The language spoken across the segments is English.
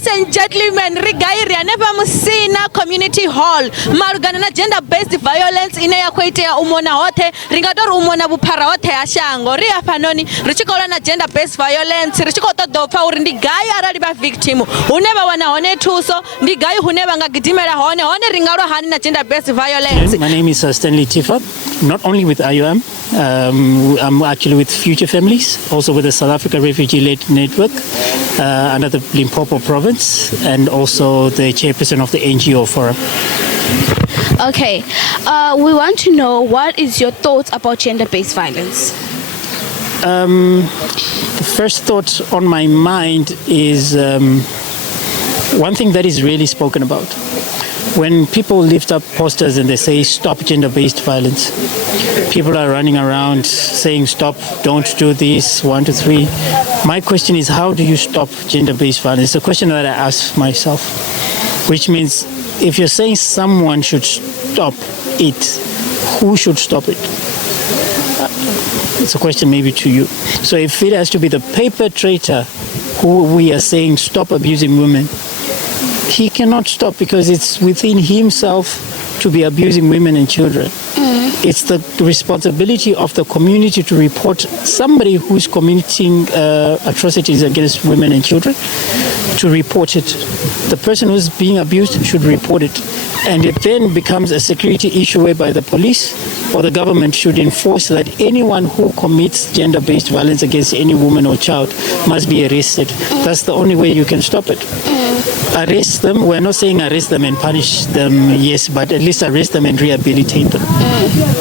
Ladies and gentlemen, rigairia Musina Community Hall. Marugana gender-based violence ya kwete ya umona wote, ringador umona bupara wote ya shango. Ria panoni, richikola na gender-based violence, richikota dofa urindi gai araliba victim. Uneba wanaone tuso, ndi gai huneba ngagidimera hone ringaro hani na gender-based violence. My name is Stanley Tifa, not only with IOM, I'm actually with Future Families, also with the South Africa Refugee-led Network under the Limpopo province, and also the chairperson of the NGO Forum. Okay, we want to know what is your thoughts about gender-based violence? The first thought on my mind is one thing that is really spoken about. When people lift up posters and they say stop gender-based violence, people are running around saying stop, don't do this, 1, 2, 3. My question is, how do you stop gender-based violence? It's a question that I ask myself, which means if you're saying someone should stop it, who should stop it? It's a question maybe to you. So if it has to be the perpetrator who we are saying stop abusing women, he cannot stop because it's within himself to be abusing women and children. It's the responsibility of the community to report somebody who's committing atrocities against women and children, to report it. The person who's being abused should report it. And it then becomes a security issue whereby the police or the government should enforce that anyone who commits gender-based violence against any woman or child must be arrested. That's the only way you can stop it. Arrest them. We're not saying arrest them and punish them, yes, but at least arrest them and rehabilitate them.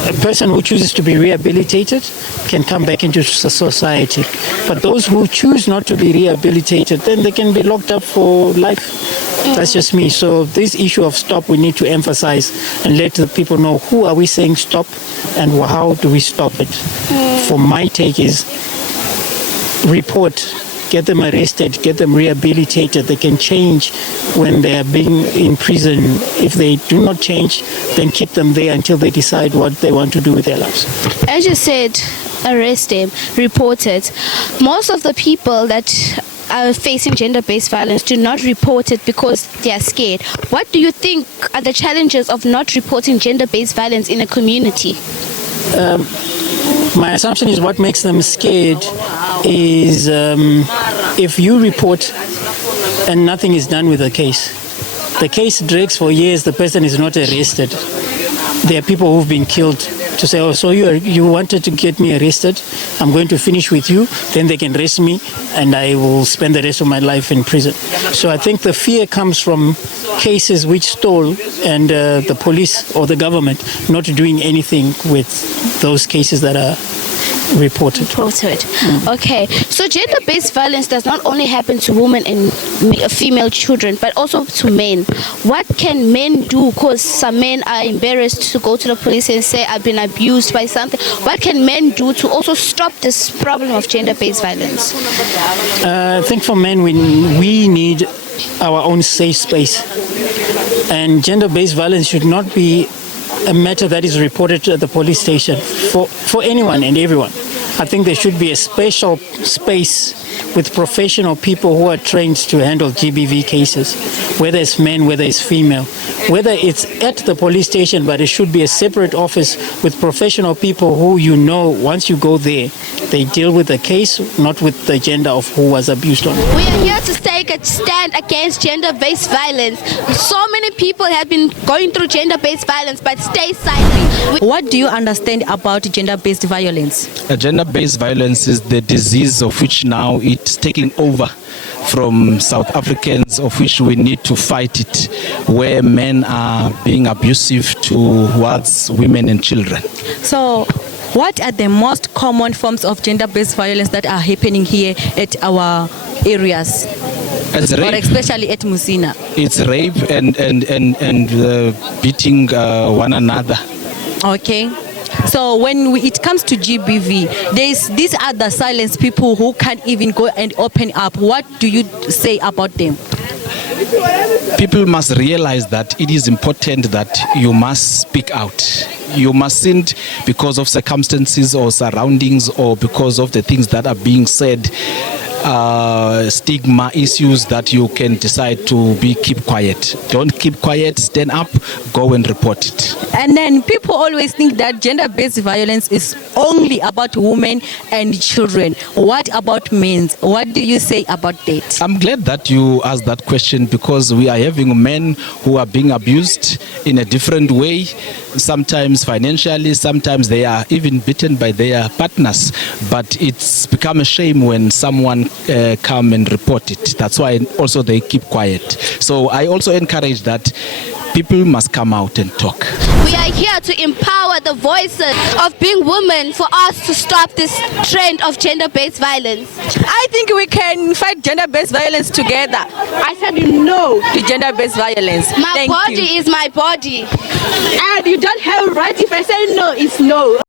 A person who chooses to be rehabilitated can come back into society. But those who choose not to be rehabilitated, then they can be locked up for life. That's just me. So this issue of stop, we need to emphasize and let the people know who are we saying stop and how do we stop it. For my take is report, get them arrested, get them rehabilitated. They can change when they are being in prison. If they do not change, then keep them there until they decide what they want to do with their lives. As you said, arrest them, report it. Most of the people that are facing gender-based violence do not report it because they are scared. What do you think are the challenges of not reporting gender-based violence in a community? My assumption is what makes them scared is if you report and nothing is done with the case drags for years, the person is not arrested. There are people who've been killed to say, oh, so you wanted to get me arrested, I'm going to finish with you, then they can arrest me and I will spend the rest of my life in prison. So I think the fear comes from cases which stall and the police or the government not doing anything with those cases that are reported. Okay, so gender-based violence does not only happen to women and female children, but also to men. What can men do? Because some men are embarrassed to go to the police and say, I've been abused by something. What can men do to also stop this problem of gender-based violence? I think for men, we need our own safe space. And gender-based violence should not be a matter that is reported at the police station for anyone and everyone. I think there should be a special space with professional people who are trained to handle GBV cases, whether it's men, whether it's female, whether it's at the police station, but it should be a separate office with professional people who once you go there, they deal with the case, not with the gender of who was abused on. We are here to take a stand against gender-based violence. So many people have been going through gender-based violence but stay silent. What do you understand about gender-based violence? Gender-based violence is the disease of which now it's taking over from South Africans, of which we need to fight it, where men are being abusive towards women and children. So what are the most common forms of gender-based violence that are happening here at our areas? Or especially at Musina? It's rape and beating one another. Okay. So when it comes to GBV, these are the silenced people who can't even go and open up. What do you say about them? People must realize that it is important that you must speak out. You mustn't, because of circumstances or surroundings or because of the things that are being said, stigma issues that you can decide to keep quiet. Don't keep quiet, stand up, go and report it. And then people always think that gender-based violence is only about women and children. What about men? What do you say about that? I'm glad that you asked that question, because we are having men who are being abused in a different way, sometimes financially, sometimes they are even beaten by their partners. But it's become a shame when someone come and report it. That's why also they keep quiet. So I also encourage that people must come out and talk. We are here to empower the voices of being women for us to stop this trend of gender-based violence. I think we can fight gender-based violence together. I said no to gender-based violence. My body is my body. And you don't have a right. If I say no, it's no.